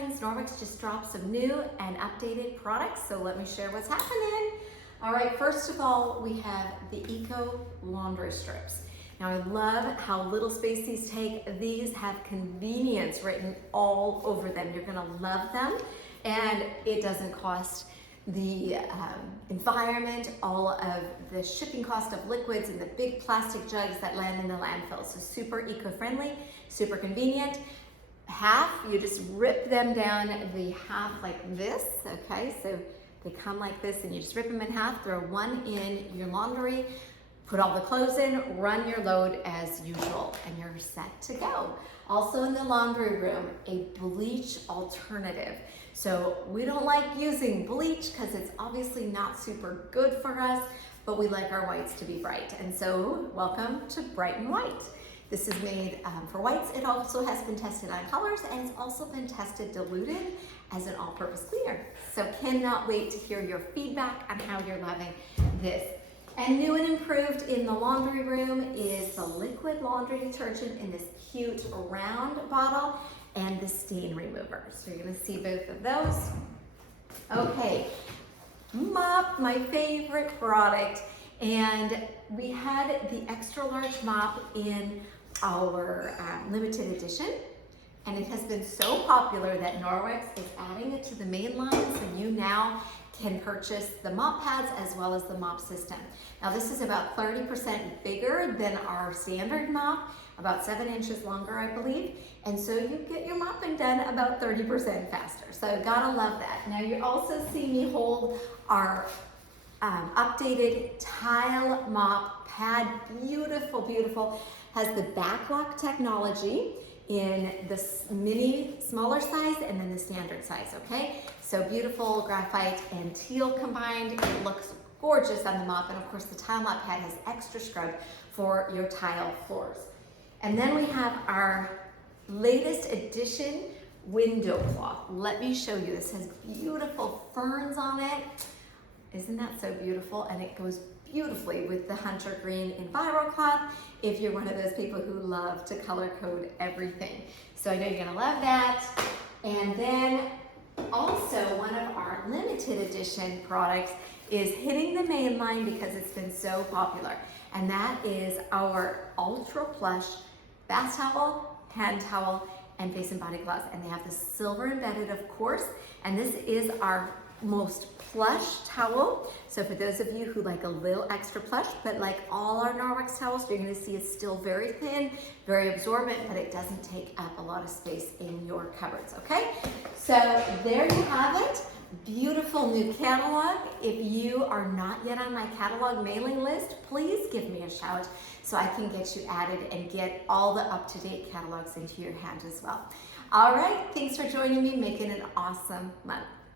friends, Norwex just dropped some new and updated products, so let me share what's happening. All right, first of all, we have the Eco Laundry Strips. Now I love how little space these take. These have convenience written all over them. You're gonna love them, and it doesn't cost the environment all of the shipping cost of liquids and the big plastic jugs that land in the landfill. So super eco-friendly, super convenient. Half, you just rip them down the half like this, okay? So they come like this and you just rip them in half, throw one in your laundry, put all the clothes in, run your load as usual, and you're set to go. Also in the laundry room, a bleach alternative. So we don't like using bleach because it's obviously not super good for us, but we like our whites to be bright. And so welcome to Bright and White. This is made for whites. It also has been tested on colors, and it's also been tested diluted as an all-purpose cleaner. So cannot wait to hear your feedback on how you're loving this. And new and improved in the laundry room is the liquid laundry detergent in this cute round bottle and the stain remover. So you're gonna see both of those. Okay, Mop, my favorite product. And we had the extra large mop in our limited edition. And it has been so popular that Norwex is adding it to the main line, so you now can purchase the mop pads as well as the Mop System. Now this is about 30% bigger than our standard mop, about 7 inches longer, I believe. And so you get your mopping done about 30% faster. So gotta love that. Now you also see me hold our updated tile mop pad. Beautiful, beautiful. Has the BacLock technology in the mini, smaller size, and then the standard size, okay? So beautiful graphite and teal combined. It looks gorgeous on the mop, and of course the tile mop pad has extra scrub for your tile floors. And then we have our latest edition window cloth. Let me show you. This has beautiful ferns on it. Isn't that so beautiful? And it goes beautifully with the hunter green Enviro cloth if you're one of those people who love to color code everything. So I know you're gonna love that. And then also one of our limited edition products is hitting the main line because it's been so popular. And that is our Ultra-Plush bath towel, hand towel, and face and body gloves. And they have the silver embedded, of course. And this is our most plush towel. So for those of you who like a little extra plush, but like all our Norwex towels, you're gonna see it's still very thin, very absorbent, but it doesn't take up a lot of space in your cupboards, okay? So there you have it. Beautiful new catalog. If you are not yet on my catalog mailing list, please give me a shout so I can get you added and get all the up-to-date catalogs into your hand as well. All right, thanks for joining me. Make it an awesome month.